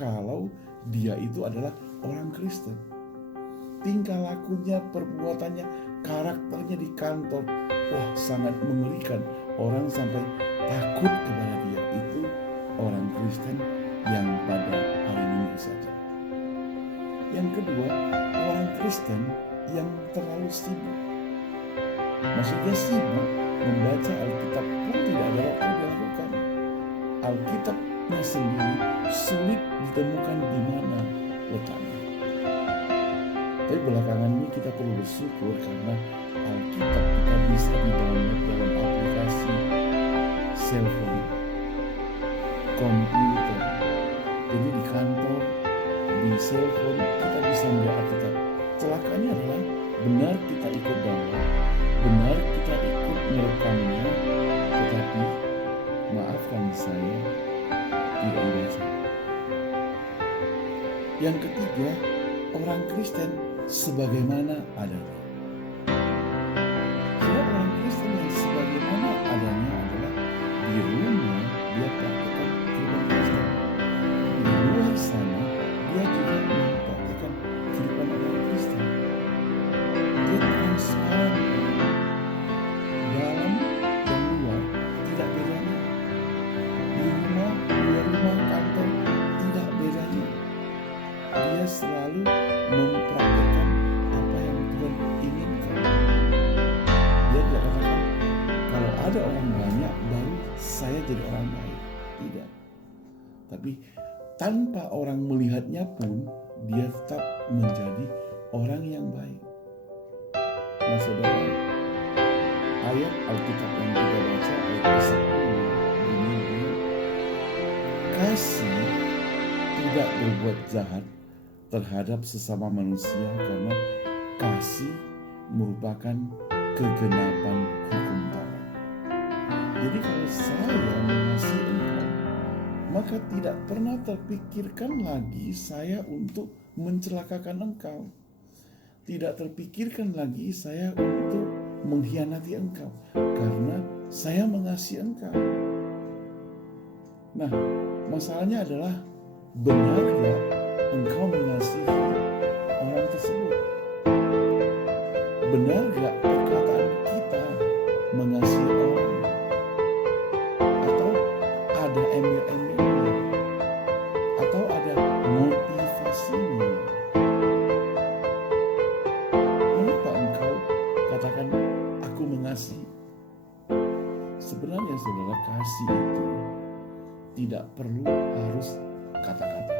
kalau dia itu adalah orang Kristen. Tingkah lakunya, perbuatannya, karakternya di kantor, wah sangat mengerikan. Orang sampai takut kepada dia. Itu orang Kristen yang pada hari Minggu saja. Yang kedua, orang Kristen yang terlalu sibuk. Maksudnya sibuk membaca Alkitab pun tidak ada waktu dilakukan. Alkitabnya sendiri sulit ditemukan di mana letaknya. Tapi belakangan ini kita perlu bersyukur karena Alkitab kita bisa di-download dalam aplikasi cellphone, komputer. Jadi di kantor, di cellphone kita bisa melihat Alkitab. Celakanya adalah benar kita ikut download, benar kita ikut merekamnya, tetapi maafkan saya tidak biasa. Yang ketiga, orang Kristen sebagaimana adanya. Jadi orang Kristen yang sebagaimana adanya adalah di rumah dia praktikkan kehidupan Kristen. Di luar sana dia juga mempraktikkan kehidupan orang Kristen. Dia transparan dalam dan luar, tidak bedanya. Di rumah, luar rumah, kantor, tidak bedanya. Dia selalu mempraktikkan apa yang Tuhan inginkan. Dia tidak katakan kalau ada orang banyak baru saya jadi orang baik. Tidak. Tapi tanpa orang melihatnya pun dia tetap menjadi orang yang baik. Nah saudara, ayat Alkitab yang kita baca ayat ke-10 bunyinya, kasih tidak berbuat jahat terhadap sesama manusia karena kasih merupakan kegenapan hukum Taurat. Jadi kalau saya mengasihi engkau, maka tidak pernah terpikirkan lagi saya untuk mencelakakan engkau. Tidak terpikirkan lagi saya untuk mengkhianati engkau karena saya mengasihi engkau. Nah, masalahnya adalah benar gak engkau mengasihi orang tersebut? Benar gak perkataan kita mengasihi orang? Atau ada embel-embelnya? Atau ada motivasinya? Mengapa engkau katakan aku mengasihi? Sebenarnya saudara, kasih itu tidak perlu harus kata-kata.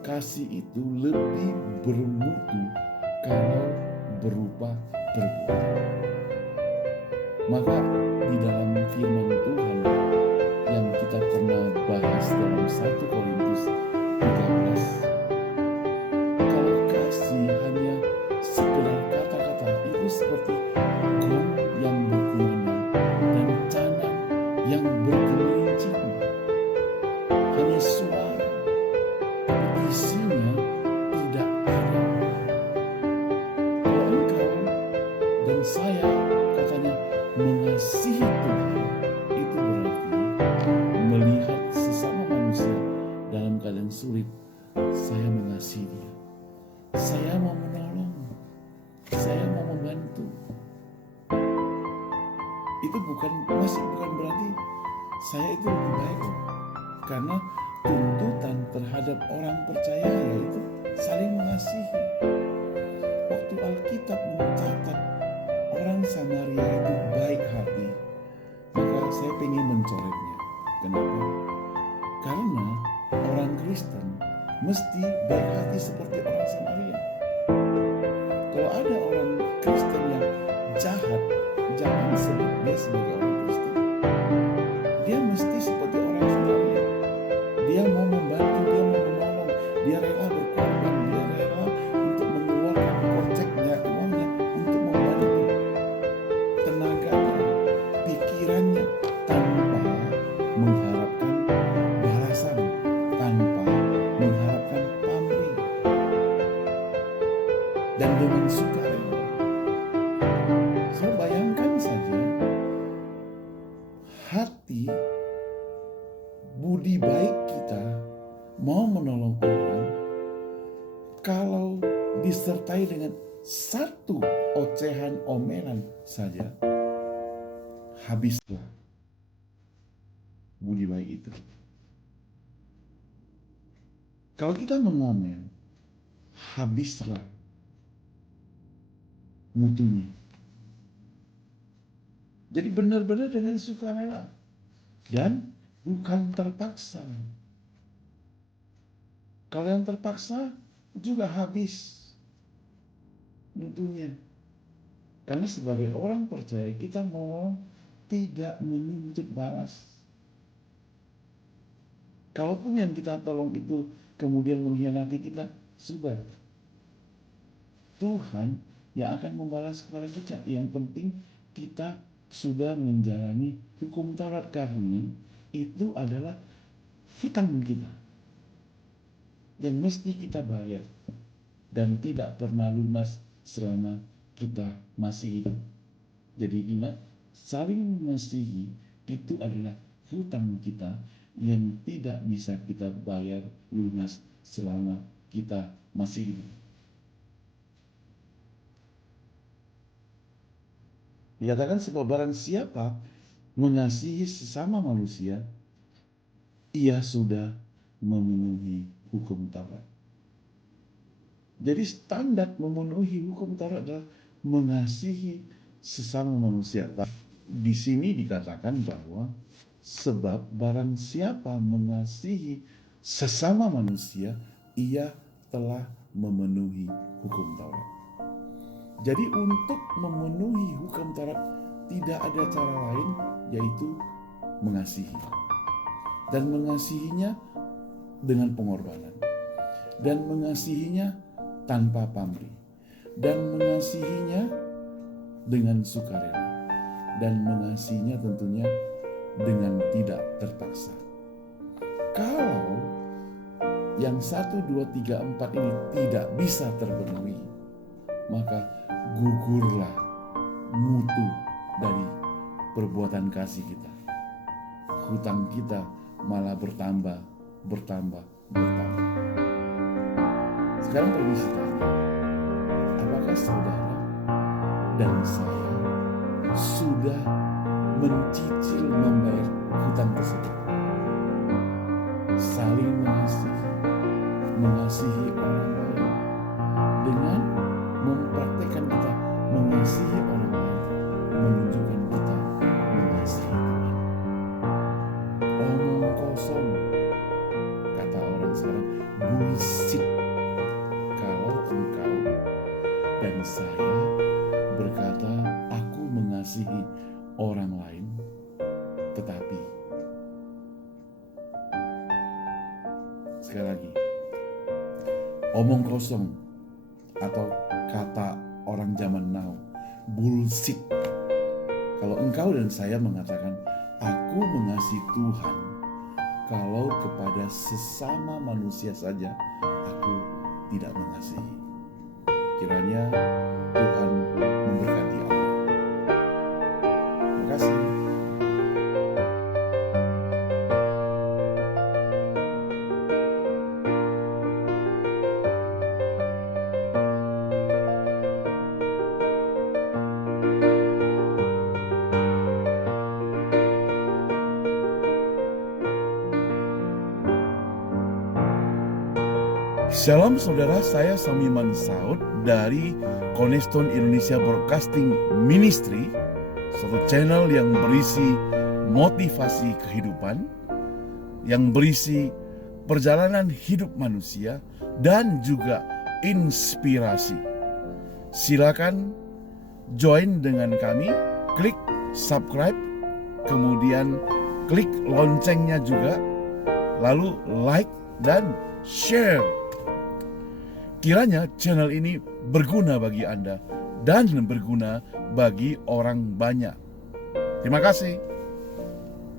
Kasih itu lebih bermutu kalau berupa perbuatan. Maka di dalam firman Tuhan yang kita pernah bahas dalam 1 Korintus 13, kalau kasih hanya sekedar kata-kata itu seperti gong yang berkumandang dan canang yang bergelincing. Hanya suara, isinya tidak ada. Kalau engkau dan saya katanya mengasihi Tuhan, itu berarti melihat sesama manusia dalam keadaan sulit. Saya mengasihi dia. Saya mau menolong. Saya mau membantu. Itu masih bukan berarti saya itu lebih baik. Karena tuntutan terhadap orang percaya yaitu saling mengasihi. Waktu Alkitab mencatat orang Samaria itu baik hati, maka saya ingin mencoretnya. Kenapa? Karena orang Kristen mesti baik hati seperti orang Samaria. Kalau ada orang Kristen yang jahat, jangan sebut dia sebagai orang Kristen. Dia mesti seperti orang Samaria. Dia mau membantu, dia mau menolong, dia rela berkorban, dia rela untuk mengeluarkan koceknya, uangnya untuk membantu, tenaganya, pikirannya, tanpa mengharapkan balasan, tanpa mengharapkan pamrih, dan dengan sukarela. So bayangkan saja hati budi baik kita mau menolong orang, kalau disertai dengan satu ocehan omelan saja, habislah budi baik itu. Kalau kita mengomel, habislah mutunya. Jadi benar-benar dengan sukarela dan bukan terpaksa. Kalau yang terpaksa juga habis mutunya. Karena sebagai orang percaya kita mau tidak menuntut balas. Kalaupun yang kita tolong itu kemudian mengkhianati kita, sudah. Tuhan yang akan membalas kepada kita. Yang penting kita sudah menjalani hukum Taurat, karena itu adalah hutang kita yang mesti kita bayar dan tidak pernah lunas selama kita masih hidup. Jadi ingat, saling mengasihi itu adalah hutang kita yang tidak bisa kita bayar lunas selama kita masih hidup. Dikatakan sebab barang siapa mengasihi sesama manusia, ia sudah memenuhi hukum Taurat. Jadi standar memenuhi hukum Taurat adalah mengasihi sesama manusia. Di sini dikatakan bahwa sebab barang siapa mengasihi sesama manusia, ia telah memenuhi hukum Taurat. Jadi untuk memenuhi hukum Taurat tidak ada cara lain, yaitu mengasihi. Dan mengasihinya dengan pengorbanan. Dan mengasihinya tanpa pamrih. Dan mengasihinya dengan sukarela. Dan mengasihinya tentunya dengan tidak terpaksa. Kalau yang 1, 2, 3, 4 ini tidak bisa terpenuhi, maka gugurlah mutu dari perbuatan kasih kita. Hutang kita malah bertambah. Sekarang permisi tanya, apakah saudara dan saya sudah mencicil membayar hutang tersebut? Saling mengasihi orang lain dengan mempraktekkan kita mengasihi orang lain, menunjukkan kita mengasihi Tuhan. Omong kosong, kata orang sekarang, bullshit. Kalau engkau dan saya berkata aku mengasihi orang lain, tetapi sekali lagi, omong kosong atau kata orang zaman now, bullshit. Kalau engkau dan saya mengatakan aku mengasihi Tuhan, kalau kepada sesama manusia saja aku tidak mengasihi. Kiranya Tuhan memberkati Anda. Terima kasih. Shalom saudara, saya Samiman Saud dari Cornerstone Indonesia Broadcasting Ministry, satu channel yang berisi motivasi kehidupan, yang berisi perjalanan hidup manusia dan juga inspirasi. Silakan join dengan kami, klik subscribe, kemudian klik loncengnya juga, lalu like dan share. Kiranya channel ini berguna bagi Anda dan berguna bagi orang banyak. Terima kasih.